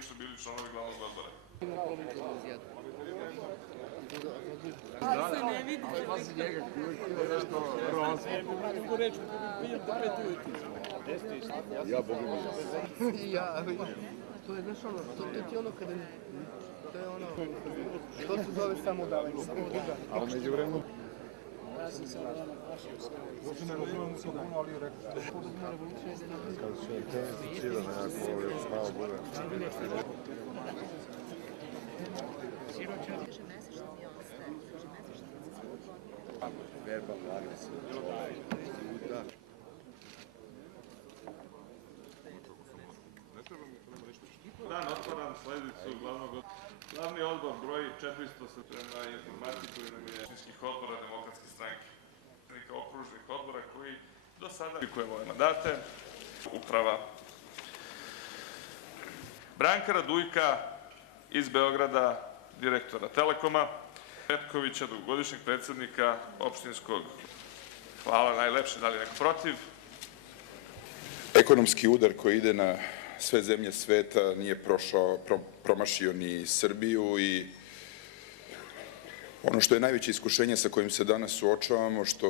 nisu bili članovi glavnog odbora. Da se ne vidi. Pazi njega, koji je nešto rozvoj. Ja Bogom ja. To je, znaš ono, to ti ono kada... To je ono... To se zove samodavanje. A u međuvremenu... Ja sam sad našio sve. Uopće ne razumem se puno, ali rekao da je podobna revolucija. Kad se intensificira nekako, još malo bude. Verbalno agresivno. Dan otvaram sledicu glavnog odbora. Glavni odbor broji 400 prema informaciji koji nam je opštinskih odbora Demokratske stranke. Okružnih odbora koji do sada aplikujemo ove mandate. Uprava. Branka Radujka iz Beograda, direktora Telekoma. Petkovića, dugogodišnjeg predsjednika opštinskog. Hvala, najlepše, da li neko protiv? Ekonomski udar koji ide na sve zemlje sveta nije promašio ni Srbiju i ono što je najveće iskušenje sa kojim se danas suočavamo, što